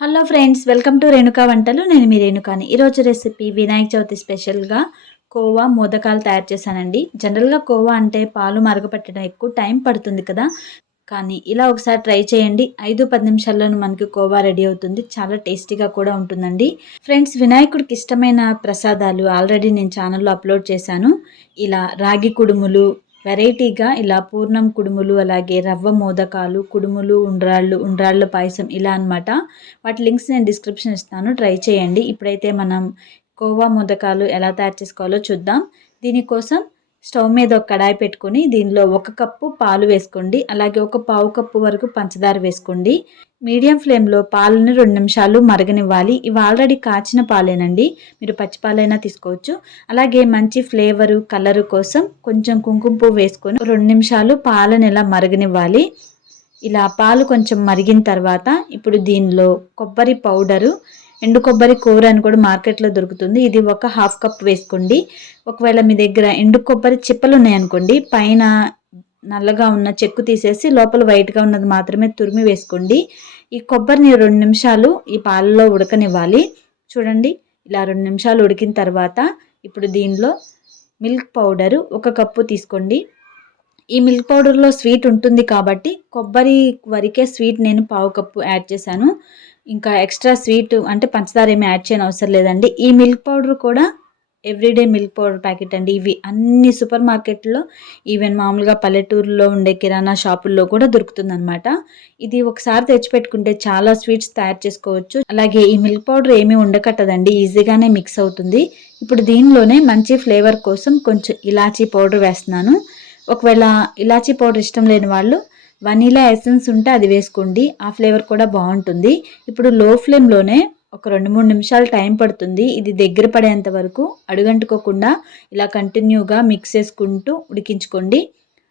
Hello friends, welcome to Renuka వంటలు. నేను మీ రేణుకాని. ఈరోజు రెసిపీ వినాయక చవితి స్పెషల్గా కోవా మోదకాలు తయారు చేశానండి. జనరల్గా కోవా అంటే పాలు మరగపెట్టడం ఎక్కువ టైం పడుతుంది కదా, కానీ ఇలా ఒకసారి ట్రై చేయండి. 5-10 నిమిషాల్లోనే మనకి కోవా రెడీ అవుతుంది. చాలా టేస్టీగా కూడా ఉంటుందండి. ఫ్రెండ్స్, వినాయకుడికి ఇష్టమైన ప్రసాదాలు ఆల్రెడీ నేను ఛానల్లో అప్లోడ్ చేశాను. ఇలా రాగి కుడుములు, వెరైటీగా ఇలా పూర్ణం కుడుములు, అలాగే రవ్వ మోదకాలు, కుడుములు, ఉండ్రాళ్ళ పాయసం ఇలా అనమాట. వాటి లింక్స్ నేను డిస్క్రిప్షన్ ఇస్తాను, ట్రై చేయండి. ఇప్పుడైతే మనం కోవా మోదకాలు ఎలా తయారు చేసుకోవాలో చూద్దాం. దీనికోసం స్టవ్ మీద ఒక కడాయి పెట్టుకొని దీనిలో 1 కప్పు పాలు వేసుకోండి. అలాగే ఒక పావు కప్పు వరకు పంచదార వేసుకోండి. మీడియం ఫ్లేమ్లో పాలను 2 నిమిషాలు మరగనివ్వాలి. ఇవి ఆల్రెడీ కాచిన పాలేనండి, మీరు పచ్చి పాలైనా తీసుకోవచ్చు. అలాగే మంచి ఫ్లేవరు, కలరు కోసం కొంచెం కుంకుమ పువ్వు వేసుకొని 2 నిమిషాలు పాలను ఇలా మరగనివ్వాలి. ఇలా పాలు కొంచెం మరిగిన తర్వాత ఇప్పుడు దీనిలో కొబ్బరి పౌడరు, ఎండు కొబ్బరి కూర అని కూడా మార్కెట్లో దొరుకుతుంది. ఇది ఒక 1/2 కప్ వేసుకోండి. ఒకవేళ మీ దగ్గర ఎండు కొబ్బరి చిప్పలు ఉన్నాయనుకోండి, పైన నల్లగా ఉన్న చెక్కు తీసేసి లోపల వైట్గా ఉన్నది మాత్రమే తురిమి వేసుకోండి. ఈ కొబ్బరిని 2 నిమిషాలు ఈ పాలలో ఉడకనివ్వాలి. చూడండి, ఇలా 2 నిమిషాలు ఉడికిన తర్వాత ఇప్పుడు దీనిలో మిల్క్ పౌడరు 1 కప్పు తీసుకోండి. ఈ మిల్క్ పౌడర్లో స్వీట్ ఉంటుంది కాబట్టి కొబ్బరి వరకే స్వీట్ నేను పావు కప్పు యాడ్ చేశాను. ఇంకా ఎక్స్ట్రా స్వీట్ అంటే పంచదార ఏమి యాడ్ చేయని అవసరం లేదండి. ఈ మిల్క్ పౌడర్ కూడా ఎవ్రీడే మిల్క్ పౌడర్ ప్యాకెట్ అండి. ఇవి అన్ని సూపర్ మార్కెట్లో, ఈవెన్ మామూలుగా పల్లెటూరులో ఉండే కిరాణా షాపుల్లో కూడా దొరుకుతుందన్నమాట. ఇది ఒకసారి తెచ్చిపెట్టుకుంటే చాలా స్వీట్స్ తయారు చేసుకోవచ్చు. అలాగే ఈ మిల్క్ పౌడర్ ఏమీ ఉండకట్టదండి, ఈజీగానే మిక్స్ అవుతుంది. ఇప్పుడు దీనిలోనే మంచి ఫ్లేవర్ కోసం కొంచెం ఇలాచీ పౌడర్ వేస్తున్నాను. ఒకవేళ ఇలాచీ పౌడర్ ఇష్టం లేని వాళ్ళు వనీలా ఎసెన్స్ ఉంటే అది వేసుకోండి, ఆ ఫ్లేవర్ కూడా బాగుంటుంది. ఇప్పుడు లో ఫ్లేమ్లోనే ఒక 2-3 నిమిషాలు టైం పడుతుంది. ఇది దగ్గర పడేంత వరకు అడుగంటుకోకుండా ఇలా కంటిన్యూగా మిక్స్ చేసుకుంటూ ఉడికించుకోండి.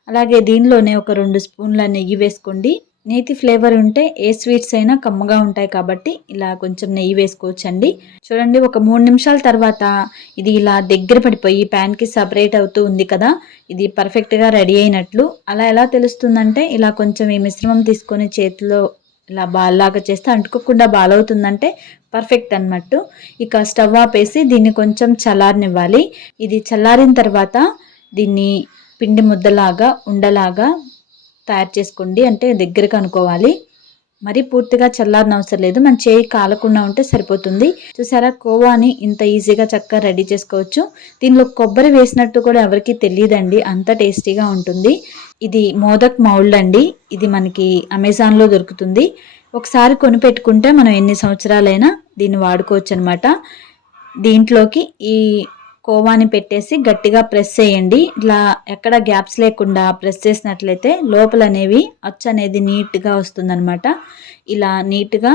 అలాగే దీనిలోనే ఒక 2 స్పూన్ల నెయ్యి వేసుకోండి. నేతి ఫ్లేవర్ ఉంటే ఏ స్వీట్స్ అయినా కమ్మగా ఉంటాయి కాబట్టి ఇలా కొంచెం నెయ్యి వేసుకోవచ్చండి. చూడండి, ఒక 3 నిమిషాల తర్వాత ఇది ఇలా దగ్గర పడిపోయి ప్యాన్కి సపరేట్ అవుతూ ఉంది కదా, ఇది పర్ఫెక్ట్గా రెడీ అయినట్లు. అలా ఎలా తెలుస్తుందంటే ఇలా కొంచెం ఈ మిశ్రమం తీసుకొని చేతిలో ఇలా బాల్ లాగా చేస్తే అంటుకోకుండా బాల్ అవుతుందంటే పర్ఫెక్ట్ అన్నట్టు. ఇక స్టవ్ ఆపేసి దీన్ని కొంచెం చల్లారనివ్వాలి. ఇది చల్లారిన తర్వాత దీన్ని పిండి ముద్దలాగా ఉండలాగా తయారు చేసుకోండి. అంటే దగ్గరకు అనుకోవాలి, మరి పూర్తిగా చల్లారని అవసరం లేదు. మన చేయి కాలకుండా ఉంటే సరిపోతుంది. చూసారా, కోవాని ఇంత ఈజీగా చక్కగా రెడీ చేసుకోవచ్చు. దీనిలో కొబ్బరి వేసినట్టు కూడా ఎవరికి తెలియదండి, అంత టేస్టీగా ఉంటుంది. ఇది మోదక్ మౌల్డ్ అండి, ఇది మనకి అమెజాన్లో దొరుకుతుంది. ఒకసారి కొని పెట్టుకుంటే మనం ఎన్ని సంవత్సరాలైనా దీన్ని వాడుకోవచ్చు అనమాట. దీంట్లోకి ఈ కోవాని పెట్టేసి గట్టిగా ప్రెస్ చేయండి. ఇలా ఎక్కడ గ్యాప్స్ లేకుండా ప్రెస్ చేసినట్లయితే లోపల అనేవి అచ్చు అనేది నీట్గా వస్తుందన్నమాట. ఇలా నీట్గా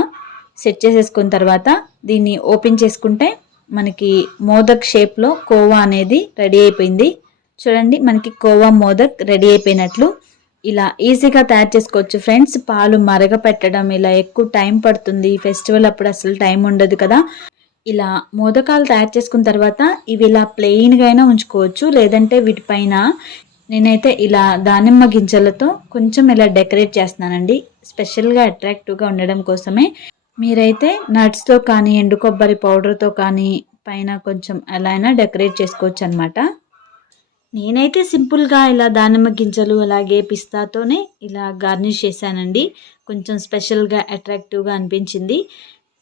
సెట్ చేసేసుకున్న తర్వాత దీన్ని ఓపెన్ చేసుకుంటే మనకి మోదక్ షేప్లో కోవా అనేది రెడీ అయిపోయింది. చూడండి, మనకి కోవా మోదక్ రెడీ అయిపోయినట్లు. ఇలా ఈజీగా తయారు చేసుకోవచ్చు ఫ్రెండ్స్. పాలు మరగపెట్టడం ఇలా ఎక్కువ టైం పడుతుంది, ఫెస్టివల్ అప్పుడు అసలు టైం ఉండదు కదా. ఇలా మోదకాలు తయారు చేసుకున్న తర్వాత ఇవి ఇలా ప్లెయిన్గా అయినా ఉంచుకోవచ్చు, లేదంటే వీటిపైన నేనైతే ఇలా దానిమ్మ గింజలతో కొంచెం ఇలా డెకరేట్ చేస్తున్నానండి, స్పెషల్గా అట్రాక్టివ్గా ఉండడం కోసమే. మీరైతే నట్స్తో కానీ ఎండు కొబ్బరి పౌడర్తో కానీ పైన కొంచెం ఎలా అయినా డెకరేట్ చేసుకోవచ్చు అనమాట. నేనైతే సింపుల్గా ఇలా దానిమ్మ గింజలు అలాగే పిస్తాతోనే ఇలా గార్నిష్ చేశానండి. కొంచెం స్పెషల్గా అట్రాక్టివ్గా అనిపించింది.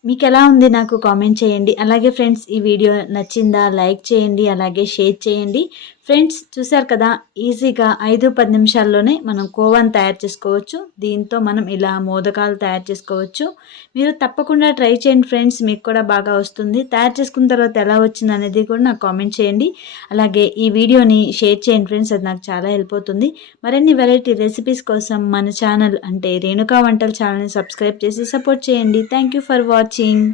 మీకు ఎలా ఉంది నాకు కామెంట్ చేయండి. అలాగే ఫ్రెండ్స్, ఈ వీడియో నచ్చిందా లైక్ చేయండి, అలాగే షేర్ చేయండి. ఫ్రెండ్స్, చూశారు కదా, ఈజీగా 5-10 నిమిషాల్లోనే మనం కోవాని తయారు చేసుకోవచ్చు. దీంతో మనం ఇలా మోదకాలు తయారు చేసుకోవచ్చు. మీరు తప్పకుండా ట్రై చేయండి ఫ్రెండ్స్, మీకు కూడా బాగా వస్తుంది. తయారు చేసుకున్న తర్వాత ఎలా వచ్చింది అనేది కూడా నాకు కామెంట్ చేయండి. అలాగే ఈ వీడియోని షేర్ చేయండి ఫ్రెండ్స్, అది నాకు చాలా హెల్ప్ అవుతుంది. మరిన్ని వెరైటీ రెసిపీస్ కోసం మన ఛానల్ అంటే రేణుకా వంటల ఛానల్ని సబ్స్క్రైబ్ చేసి సపోర్ట్ చేయండి. Thank you for watching.